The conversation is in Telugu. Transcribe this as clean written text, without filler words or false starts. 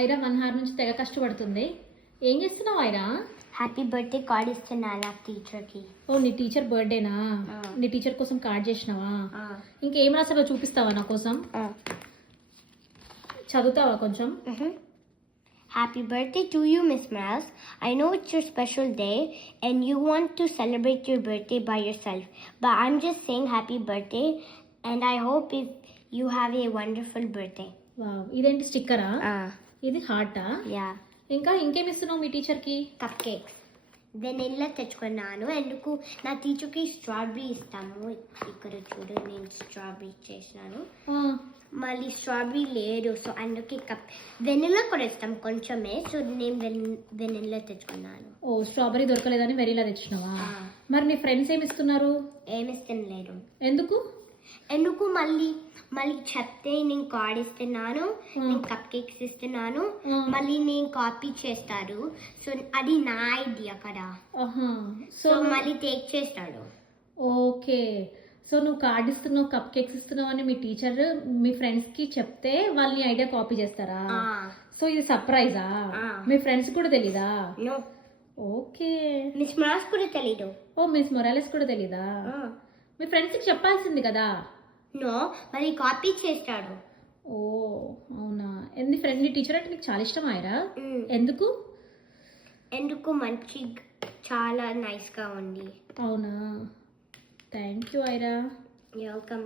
ఐరా 1 హార్ నుంచి తెగ కష్టపడుతుంది. ఏం చేస్తున్నావు ఐరా? హ్యాపీ బర్త్డే కార్డ్ ఇస్తున్నాను నా టీచర్కి. ఓ నీ టీచర్ బర్త్డేనా? నీ టీచర్ కోసం కార్డ్ చేసినావా? ఇంకేం రాసావో చూపిస్తావా నా కోసం? చదువుతావా కొంచెం? Happy birthday to you, Miss Miles. I know it's your special day and you want to celebrate your birthday by yourself. But I'm just saying happy birthday and I hope if you have a wonderful birthday. Wow, ఇదేంటి స్టిక్కరా? ఇది హార్టా? Yeah. ఇంకా ఇంకేమి ఇస్తున్నావు మీ టీచర్కి? Cupcakes. వెనిల్లా తెచ్చుకున్నాను. ఎందుకు నా టీచర్కి స్ట్రాబెరీ ఇస్తాను. ఇక్కడ చూడు నేను స్ట్రాబెరీ చేసినాను. మళ్ళీ స్ట్రాబెరీ లేదు, సో అందుకే వెనిల్లా కూడా ఇస్తాం కొంచెమే. సో నేను వెనిల్లా తెచ్చుకున్నాను. ఓ స్ట్రాబెరీ దొరకలేదని వెనిలా తెచ్చినావా? మరి నీ ఫ్రెండ్స్ ఏమి ఇస్తున్నారు? ఏమి ఇస్తలేదు. ఎందుకు మళ్ళీ చెప్తే నేను కార్డ్ ఇస్తున్నాను, నేను కప్ కేక్స్ ఇస్తున్నాను, మళ్ళీ నేను కాపీ చేస్తారు. సో అది నా ఐడియా కదా, సో మళ్ళీ టేక్ చేస్తాడు. ఓకే, సో నువ్వు కార్డ్ ఇస్తున్నావు, కప్ కేక్స్ ఇస్తున్నావు అని మీ టీచర్ మీ ఫ్రెండ్స్ కి చెప్తే వాళ్ళని ఐడియా కాపీ చేస్తారా? సో ఇది సర్ప్రైజా? మీ ఫ్రెండ్స్ కూడా తెలీదా? ఓకే, మిస్ మొరాలెస్ కూడా తెలీదు. ఓ మిస్ మొరాలెస్ కూడా తెలీదా? మీ ఫ్రెండ్స్కి చెప్పాల్సింది కదా. నో, మరి కాపీ చేస్తాడు. ఓ అవునా? నీ టీచర్ అంటే నీకు చాలా ఇష్టం ఐరా? ఎందుకు మంచి చాలా నైస్గా ఉంది. అవునా? Thank you Aira. వెల్కమ్.